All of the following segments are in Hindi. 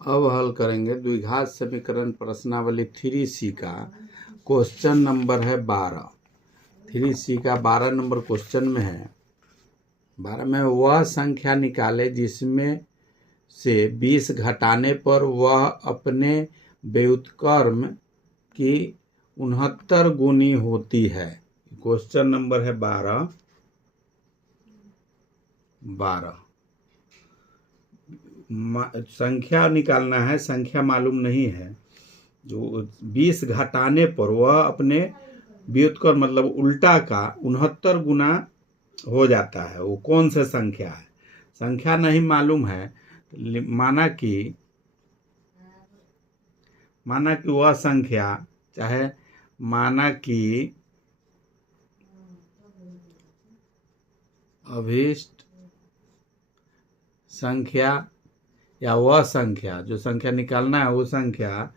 अब हल करेंगे द्विघात समीकरण प्रश्नावली 3C का क्वेश्चन नंबर है 12। 3C का 12 नंबर क्वेश्चन में है 12 में वह संख्या निकाले जिसमें से 20 घटाने पर वह अपने व्युत्क्रम की 69 गुनी होती है। क्वेश्चन नंबर है 12। संख्या निकालना है, संख्या मालूम नहीं है। जो 20 घटाने पर वह अपने व्युत्क्रम मतलब उल्टा का 69 गुना हो जाता है। वो कौन सा संख्या है? संख्या नहीं मालूम है। माना कि वह संख्या चाहे माना कि अभीष्ट संख्या या वह संख्या, जो संख्या निकालना है वो संख्या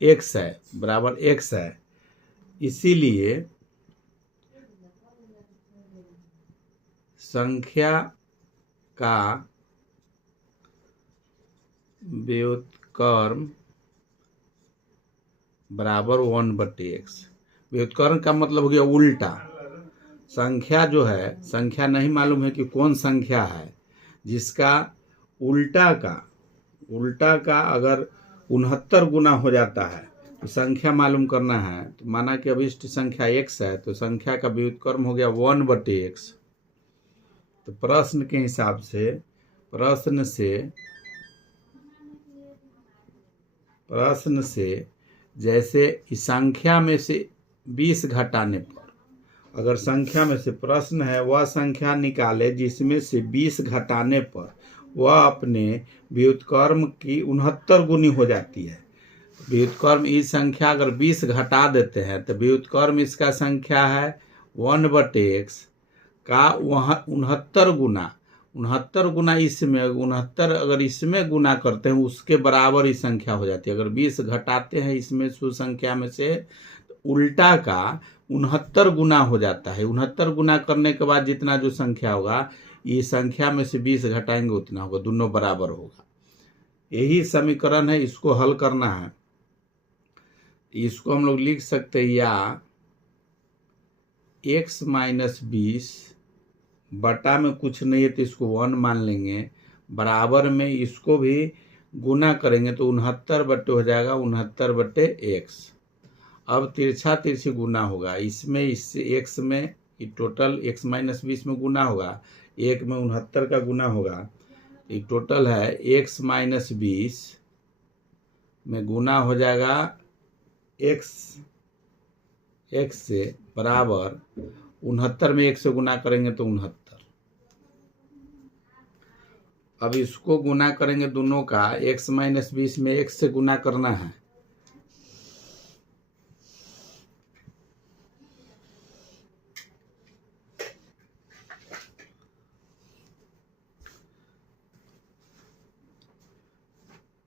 x है, बराबर x है। इसीलिए संख्या का व्युत्क्रम बराबर 1/x। व्युत्क्रम का मतलब हो गया उल्टा। संख्या जो है, संख्या नहीं मालूम है कि कौन संख्या है जिसका उल्टा का अगर 69 गुना हो जाता है तो संख्या मालूम करना है। तो माना कि अभिष्ट संख्या x है तो संख्या का व्युत्क्रम हो गया 1/x। तो प्रश्न के हिसाब से प्रश्न से जैसे इस संख्या में से 20 घटाने पर, अगर संख्या में से प्रश्न है वह संख्या निकाले जिसमें से 20 घटाने पर वह अपने व्युत्क्रम की 69 गुनी हो जाती है। व्युत्क्रम इस संख्या अगर 20 घटा देते हैं तो व्युत्क्रम इसका संख्या है 1/x का वहाँ 69 गुना इसमें 69 अगर इसमें गुना करते हैं उसके बराबर ही संख्या हो जाती है। अगर 20 घटाते हैं इसमें संख्या में से तो उल्टा का 69 गुना हो जाता है। 69 गुना करने के बाद जितना जो संख्या होगा, ये संख्या में से 20 घटाएंगे उतना होगा, दोनों बराबर होगा। यही समीकरण है, इसको हल करना है। इसको हम लोग लिख सकते हैं या x - 20 बटा में कुछ नहीं है तो इसको 1 मान लेंगे, बराबर में इसको भी गुना करेंगे तो 69 हो जाएगा 69/x। अब तिरछी गुना होगा, इसमें इससे x में टोटल x - 20 में गुना होगा, 1 में 69 का गुना होगा। एक टोटल है x - 20 में गुना हो जाएगा x से बराबर 69 में 1 से गुना करेंगे तो 69। अब इसको गुना करेंगे दोनों का, x - 20 में 1 से गुना करना है।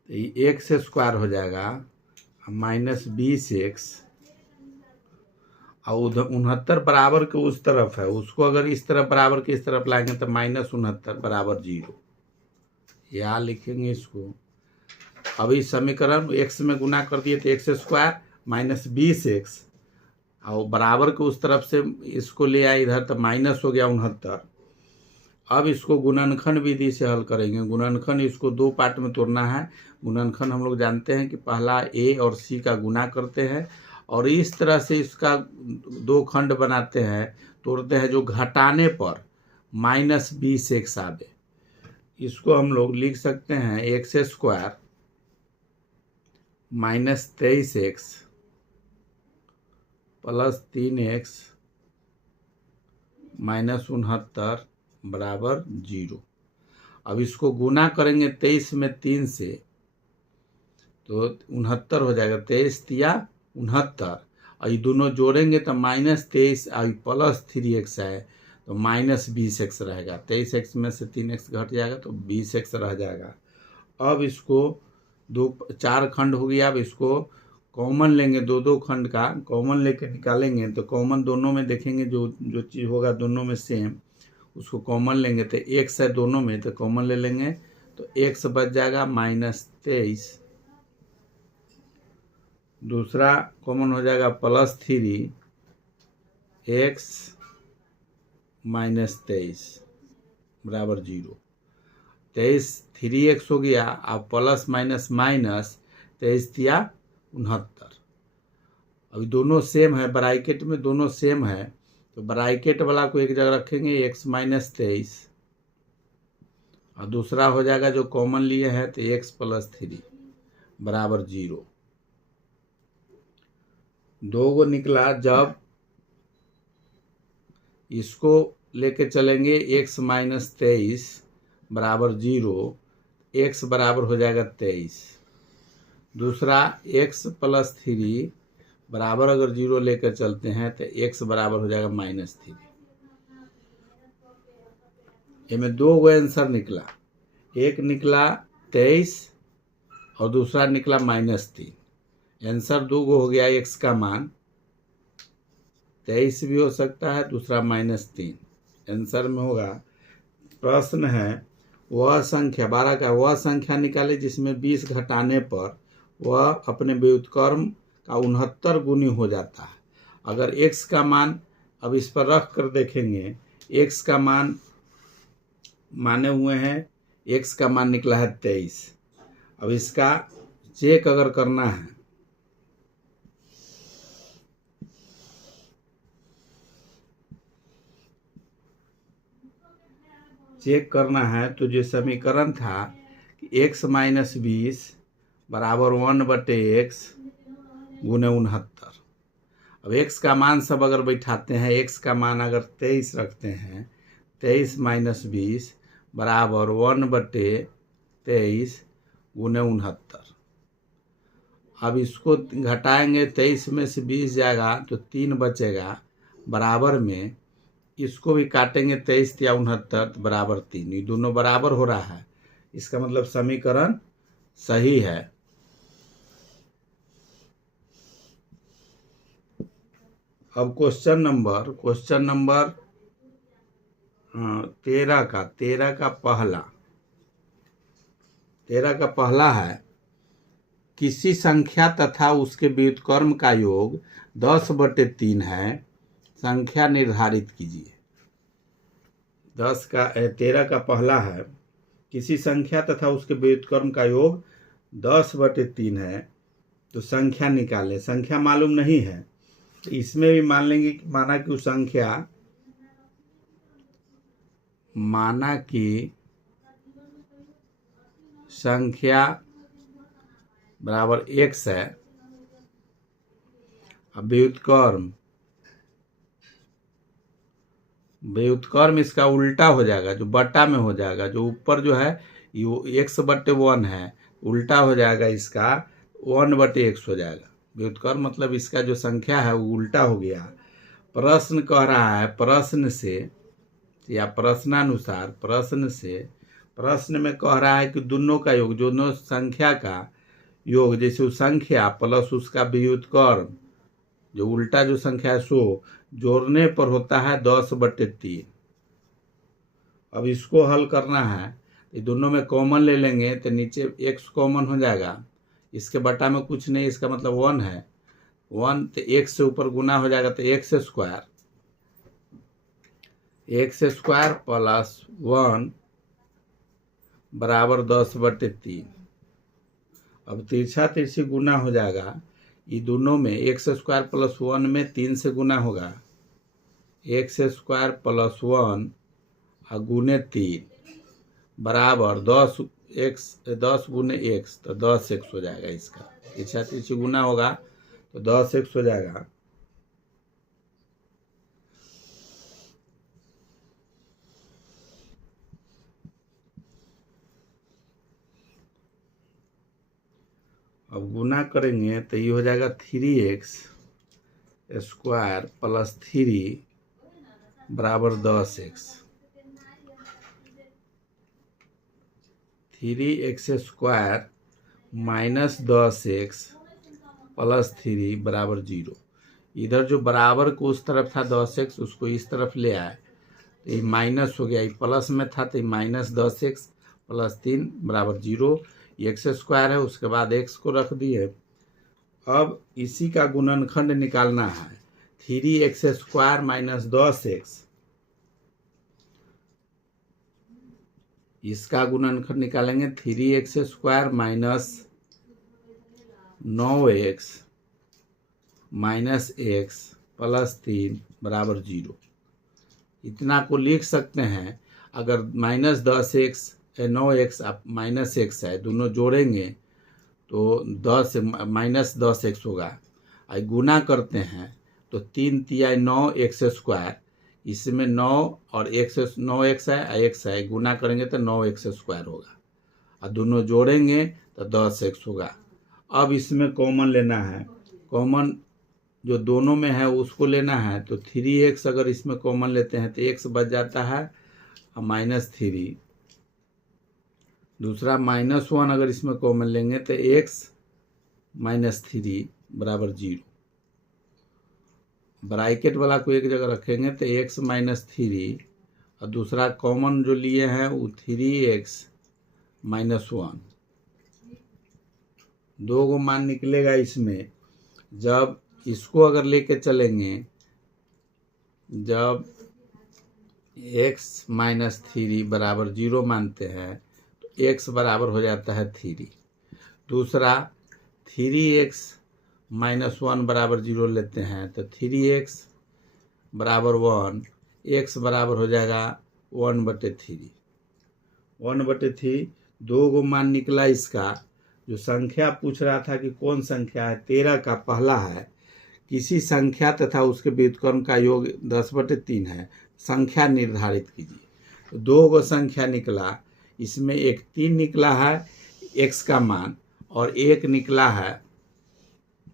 एक से स्क्वायर हो जाएगा -20x और 69 बराबर के उस तरफ है, उसको अगर इस तरफ बराबर के इस तरफ लाएंगे तो -69 बराबर 0। यहाँ लिखेंगे इसको। अभी समीकरण x में गुना कर दिए तो x स्क्वायर -20x और बराबर के उस तरफ से इसको ले आए इधर तो माइनस हो गया 69। अब इसको गुणनखंड विधि से हल करेंगे। गुणनखंड इसको 2 पार्ट में तोड़ना है। गुणनखंड हम लोग जानते हैं कि पहला a और c का गुना करते हैं और इस तरह से इसका 2 खंड बनाते हैं, तोड़ते हैं जो घटाने पर -20x आवे। इसको हम लोग लिख सकते हैं x square -23x plus 3x -69 बराबर 0। अब इसको गुना करेंगे 23 में 3 से तो 69 हो जाएगा, 23 तिया 69 और ये दोनों जोड़ेंगे तो -23 और प्लस 3x है तो -20x रहेगा। 23x में से 3x घट जाएगा तो 20x रह जाएगा। अब इसको 4 खंड हो गया। अब इसको कॉमन लेंगे, 2 खंड का कॉमन लेके निकालेंगे तो कॉमन दोनों में देखेंगे जो चीज़ होगा दोनों में सेम, उसको कॉमन लेंगे तो x है दोनों में तो कॉमन ले लेंगे तो x बच जाएगा -23। दूसरा कॉमन हो जाएगा +3 x -23 बराबर 0। 23 3x हो गया। अब प्लस माइनस माइनस 23 दिया 69। अभी दोनों सेम है, ब्रैकेट में दोनों सेम है, तो ब्रैकेट वाला को एक जगह रखेंगे x -23 और दूसरा हो जाएगा जो कॉमन लिए हैं तो x +3 बराबर 0। 2 गो निकला। जब इसको लेके चलेंगे x -23 बराबर 0, x बराबर हो जाएगा 23। दूसरा x +3 बराबर अगर 0 लेकर चलते हैं तो x बराबर हो जाएगा -3। इसमें 2 गो आंसर निकला, एक निकला 23 और दूसरा निकला -3। आंसर 2 गो हो गया। x का मान 23 भी हो सकता है, दूसरा -3 आंसर में होगा। प्रश्न है वह संख्या 12 का वह संख्या निकाले जिसमें 20 घटाने पर वह अपने व्युत्क्रम का 69 गुनी हो जाता है। अगर x का मान, अब इस पर रख कर देखेंगे, x का मान माने हुए हैं, x का मान निकला है 23। अब इसका चेक अगर करना है, चेक करना है तो जो समीकरण था कि x -20 बराबर 1/x गुने 69। अब x का मान सब अगर बैठाते हैं, x का मान अगर 23 रखते हैं, 23 - 20 बराबर 1/23 गुने 69। अब इसको घटाएंगे, 23 में से 20 जाएगा तो 3 बचेगा, बराबर में इसको भी काटेंगे, 23 या 69 तो बराबर 3। ये दोनों बराबर हो रहा है, इसका मतलब समीकरण सही है। अब क्वेश्चन नंबर 13 का पहला है, किसी संख्या तथा उसके व्युत्क्रम का योग 10/3 है, संख्या निर्धारित कीजिए। 13 का पहला है, किसी संख्या तथा उसके व्युत्क्रम का योग 10/3 है, तो संख्या निकालें। संख्या मालूम नहीं है तो इसमें भी मान लेंगे कि माना कि संख्या बराबर x है। अब व्युत्क्रम इसका उल्टा हो जाएगा, जो बट्टा में हो जाएगा, जो ऊपर जो है ये x/1 है, उल्टा हो जाएगा, इसका 1/x हो जाएगा। व्युत्क्रम मतलब इसका जो संख्या है वो उल्टा हो गया। प्रश्न कह रहा है, प्रश्न से या प्रश्नानुसार प्रश्न में कह रहा है कि दोनों का योग, दोनों संख्या का योग, जैसे उस संख्या प्लस उसका व्युत्क्रम, जो उल्टा जो संख्या है सो जोड़ने पर होता है 10/3। अब इसको हल करना है, ये दोनों में कॉमन ले लेंगे तो नीचे x कॉमन हो जाएगा, इसके बटा में कुछ नहीं, इसका मतलब 1 है। 1 तो x से ऊपर गुना हो जाएगा तो x² + 1 बराबर 10/3। अब तिरछी गुना हो जाएगा, ये दोनों में x² + 1 में 3 से गुना होगा, x² + 1 और गुने 3 बराबर 10 गुने x, तो 10x हो जाएगा। इसका तिरछी गुना होगा तो 10x हो जाएगा। अब गुना करेंगे तो ये हो जाएगा 3x² + 3 बराबर 10x। 3x² - 10x + 3 बराबर 0। इधर जो बराबर को उस तरफ था 10x, उसको इस तरफ ले आए तो ये माइनस हो गया, ये प्लस में था तो -10x +3 बराबर 0। एक्स स्क्वायर है, उसके बाद एक्स को रख दिए। अब इसी का गुणनखंड निकालना है, 3x² माइनस 10x। इसका गुणनखंड निकालेंगे, 3x² minus 9x minus x +3 बराबर 0। इतना को लिख सकते हैं। अगर -10x 9x माइनस x है, दोनों जोड़ेंगे तो 10 -10x होगा। गुना करते हैं तो 3 तिया 9x², इसमें 9 और 9x है, x है, गुना करेंगे तो 9x² होगा और दोनों जोड़ेंगे तो 10x होगा। अब इसमें कॉमन लेना है, कॉमन जो दोनों में है उसको लेना है। तो 3x अगर इसमें कॉमन लेते हैं तो x बच जाता है -3। दूसरा -1 अगर इसमें कॉमन लेंगे तो x -3 बराबर 0। ब्रैकेट वाला को एक जगह रखेंगे तो x -3 और दूसरा कॉमन जो लिए हैं वो 3x -1। दो गो मान निकलेगा इसमें। जब इसको अगर लेके चलेंगे, जब x -3 बराबर 0 मानते हैं तो x बराबर हो जाता है 3। दूसरा 3x -1 बराबर 0 लेते हैं तो 3x बराबर 1, x बराबर हो जाएगा 1/3। 1/3 दो गो मान निकला इसका। जो संख्या पूछ रहा था कि कौन संख्या है, 13 का पहला है। किसी संख्या तथा उसके व्युत्क्रम का योग 10/3 है, संख्या निर्धारित कीजिए। तो दो गो संख्या निकला, इसमें एक 3 निकला है x का मान और एक निकला है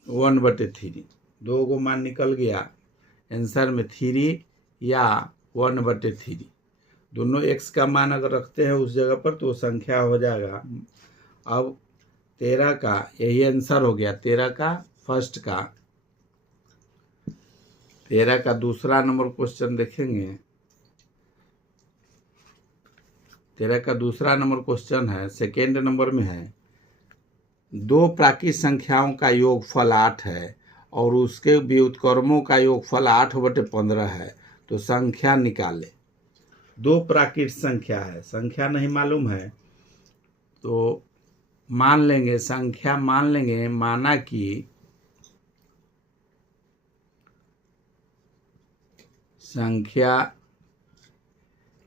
1/3। दो गो मान निकल गया आंसर में, 3 या 1/3। दोनों x का मान अगर रखते हैं उस जगह पर तो संख्या हो जाएगा। अब 13 का यही आंसर हो गया। 13 का फर्स्ट का 13 का दूसरा नंबर क्वेश्चन देखेंगे। 13 का दूसरा नंबर क्वेश्चन है, सेकेंड नंबर में है। दो प्राकृत संख्याओं का योगफल 8 है और उसके व्युत्क्रमों का योगफल 8/15 है, तो संख्या निकाले। दो प्राकृत संख्या है, संख्या नहीं मालूम है तो मान लेंगे, संख्या मान लेंगे। माना कि संख्या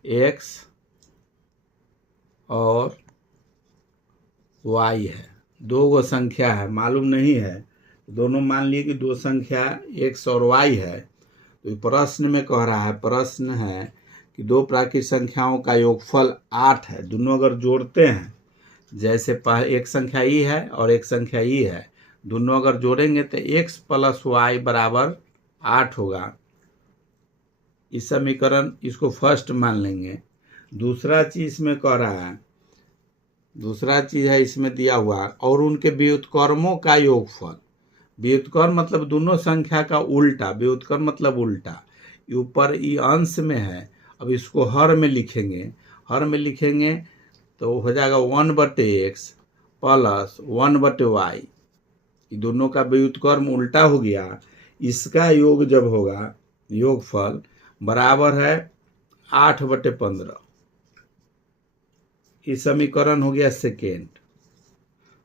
x और y है। दो गो संख्या है, मालूम नहीं है, दोनों मान लिए कि दो संख्या x और y है। तो प्रश्न में कह रहा है, प्रश्न है कि दो प्राकृत संख्याओं का योगफल 8 है। दोनों अगर जोड़ते हैं, जैसे एक संख्या ई है और एक संख्या ई है, दोनों अगर जोड़ेंगे तो x + y बराबर 8 होगा। इस समीकरण, इसको फर्स्ट मान लेंगे। दूसरा चीज इसमें कह रहा है, दूसरा चीज है इसमें दिया हुआ, और उनके व्युत्क्रमों का योगफल। व्युत्क्रम मतलब दोनों संख्या का उल्टा, व्युत्क्रम मतलब उल्टा। ऊपर ई अंश में है, अब इसको हर में लिखेंगे। हर में लिखेंगे तो हो जाएगा 1/x + 1/y। दोनों का व्युत्क्रम उल्टा हो गया। इसका योग जब होगा, योगफल बराबर है 8/15। इस समीकरण हो गया सेकेंड।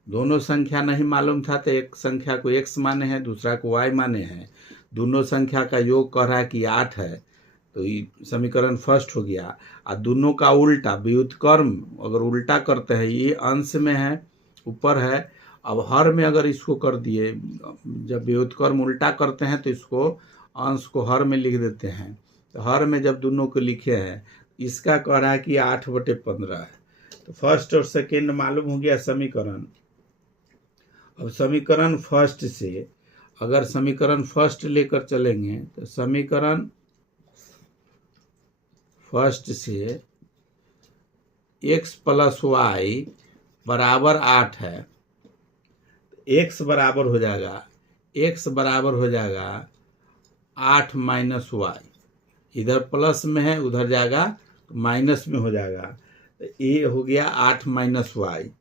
दोनों संख्या नहीं मालूम था तो एक संख्या को x माने हैं, दूसरा को y माने हैं। दोनों संख्या का योग कह रहा है कि 8 है, तो ये समीकरण फर्स्ट हो गया। और दोनों का उल्टा, व्युत्क्रम अगर उल्टा करते हैं, ये अंश में है, ऊपर है। अब हर में अगर इसको कर दिए, जब व्युत्क्रम उल्टा करते हैं तो इसको अंश को हर में लिख देते हैं। तो हर में जब दोनों को लिखे हैं, इसका कह रहा है कि 8/15 है। तो फर्स्ट और सेकेंड मालूम हो गया समीकरण। अब समीकरण फर्स्ट से, अगर समीकरण फर्स्ट लेकर चलेंगे तो समीकरण फर्स्ट से x + y बराबर 8 है। x बराबर हो जाएगा, x बराबर हो जाएगा 8 - y। इधर प्लस में है, उधर जाएगा तो माइनस में हो जाएगा। तो ए हो गया 8 माइनस वाई।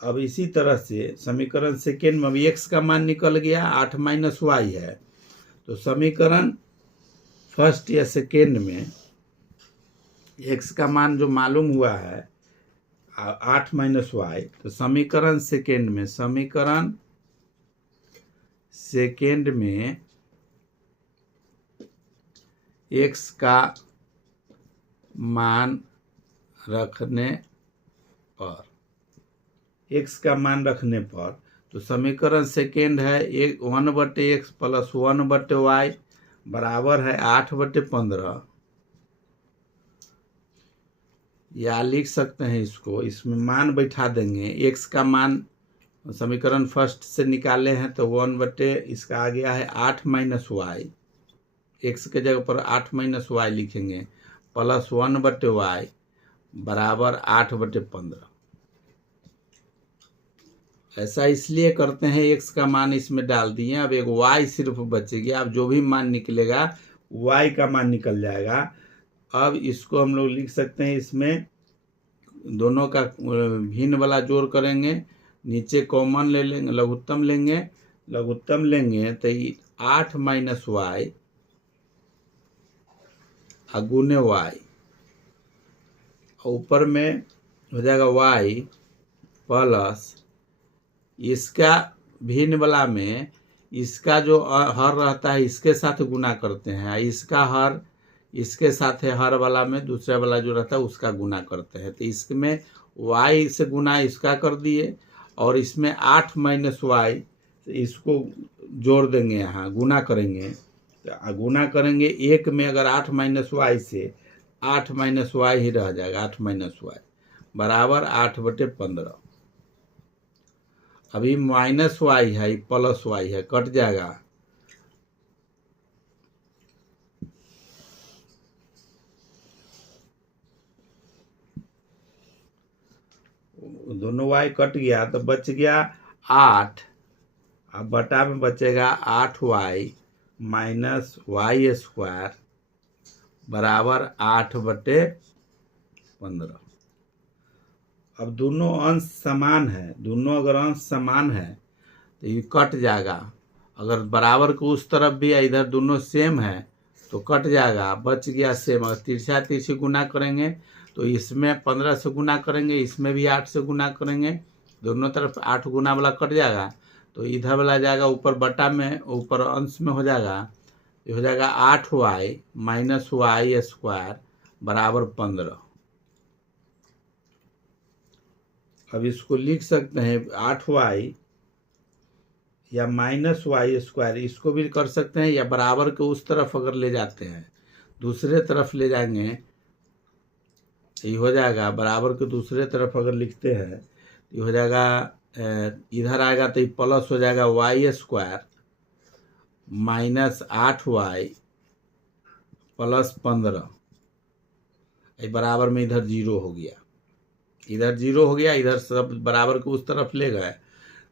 अब इसी तरह से समीकरण सेकेंड में अभी एक्स का मान निकल गया, 8 माइनस वाई है। तो समीकरण फर्स्ट या सेकेंड में एक्स का मान जो मालूम हुआ है 8 माइनस वाई, तो समीकरण सेकेंड में एक्स का मान रखने पर तो समीकरण सेकेंड है 1/x प्लस 1/y बराबर है 8/15, या लिख सकते हैं इसको, इसमें मान बैठा देंगे। एक्स का मान समीकरण फर्स्ट से निकाले हैं तो 1/, इसका आ गया है 8 माइनस वाई, एक्स के जगह पर 8 माइनस वाई लिखेंगे, प्लस 1/y बराबर 8/15। ऐसा इसलिए करते हैं, एक्स का मान इसमें डाल दिए, अब एक वाई सिर्फ बचेगी। अब जो भी मान निकलेगा वाई का मान निकल जाएगा। अब इसको हम लोग लिख सकते हैं, इसमें दोनों का भिन्न वाला जोड़ करेंगे, नीचे कॉमन ले लेंगे, लघुत्तम लेंगे तो 8 माइनस वाई गुने वाई, ऊपर में हो जाएगा वाई प्लस इसका भिन्न वाला में इसका जो हर रहता है इसके साथ गुना करते हैं, इसका हर इसके साथ है, हर वाला में दूसरा वाला जो रहता है उसका गुना करते हैं। तो इसमें y से गुना इसका कर दिए और इसमें 8 माइनस वाई, इसको जोड़ देंगे, यहाँ गुना करेंगे। तो गुना करेंगे एक में अगर 8 माइनस वाई से 8 माइनस वाई ही रह जाएगा, 8 माइनस वाई बराबर 8/15। अभी माइनस वाई है प्लस वाई है, कट जाएगा, दोनों वाई कट गया तो बच गया 8, अब बटा में बचेगा 8y माइनस वाई स्क्वायर बराबर 8/15। अब दोनों अंश समान है, अगर अंश समान है तो ये कट जाएगा। अगर बराबर को उस तरफ भी है, इधर दोनों सेम है तो कट जाएगा, बच गया सेम। अगर तिरछा गुना करेंगे तो इसमें 15 से गुना करेंगे, इसमें भी 8 से गुना करेंगे, दोनों तरफ 8 गुना वाला कट जाएगा। तो इधर वाला जाएगा ऊपर बटा में, ऊपर अंश में हो जाएगा, ये हो जाएगा 8y माइनस वाई स्क्वायर बराबर 15। अब इसको लिख सकते हैं 8y या माइनस वाई स्क्वायर, इसको भी कर सकते हैं, या बराबर के उस तरफ अगर ले जाते हैं, दूसरे तरफ ले जाएंगे, ये हो जाएगा बराबर के दूसरे तरफ अगर लिखते हैं ये हो जाएगा, इधर आएगा तो ये प्लस हो जाएगा Y square minus 8y plus 15, ये बराबर में इधर 0 हो गया, इधर सब बराबर को उस तरफ ले गए,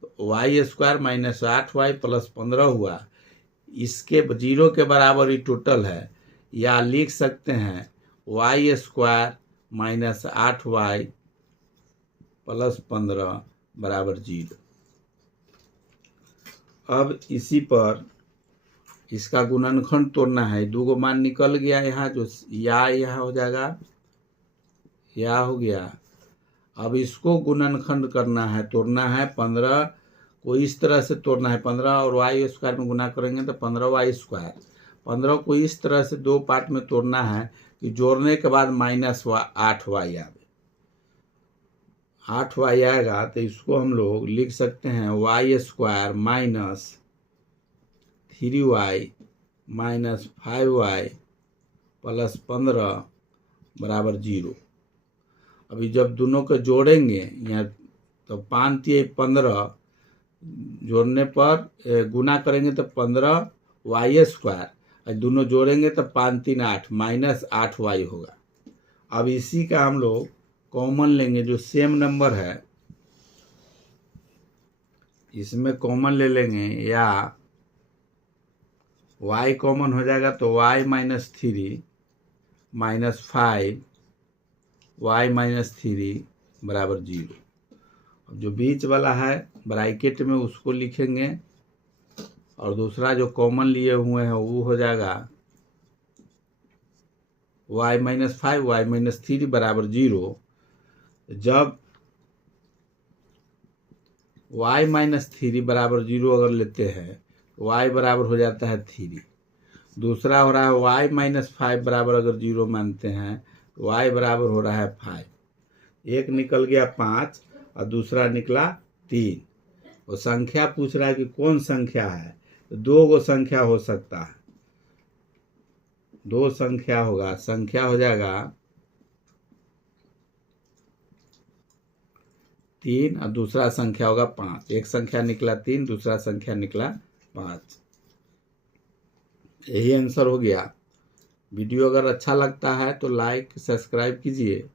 तो Y square minus 8y plus 15 हुआ, इसके 0 के बराबर ही टोटल है। या लिख सकते हैं y square minus 8y plus 15 बराबर 0। अब इसी पर इसका गुणनखंड तोड़ना है, दो गो मान निकल गया यहाँ, जो यहाँ हो जाएगा, या हो गया। अब इसको गुणनखंड करना है, तोड़ना है, 15 को इस तरह से तोड़ना है, 15 और वाई स्क्वायर में गुना करेंगे तो 15y स्क्वायर, 15 को इस तरह से दो पार्ट में तोड़ना है कि जोड़ने के बाद माइनस 8y आवे, 8y आएगा तो इसको हम लोग लिख सकते हैं y square minus 3y minus 5y plus 15 बराबर 0। अभी जब दोनों को जोड़ेंगे यहाँ तो 5 × 15 जोड़ने पर गुना करेंगे तो 15y स्क्वायर, और दोनों जोड़ेंगे तो 5 × 3 = 8 माइनस 8y होगा। अब इसी का हम लोग कॉमन लेंगे, जो सेम नंबर है इसमें कॉमन ले लेंगे, या y कॉमन हो जाएगा तो y minus 3 minus 5 y minus 3 बराबर 0। अब जो बीच वाला है ब्रैकेट में उसको लिखेंगे और दूसरा जो कॉमन लिए हुए हैं वो हो जाएगा y माइनस 5 y माइनस 3 बराबर 0। जब y माइनस 3 बराबर 0 अगर लेते हैं y बराबर हो जाता है 3। दूसरा हो रहा है y माइनस 5 बराबर अगर 0 मानते हैं तो y बराबर हो रहा है 5। एक निकल गया 5 और दूसरा निकला 3। वो संख्या पूछ रहा है कि कौन संख्या है, तो 2 गो संख्या हो सकता है, 2 संख्या होगा, संख्या हो जाएगा 3 और दूसरा संख्या होगा 5। एक संख्या निकला 3, दूसरा संख्या निकला 5। यही आंसर हो गया। वीडियो अगर अच्छा लगता है तो लाइक सब्सक्राइब कीजिए।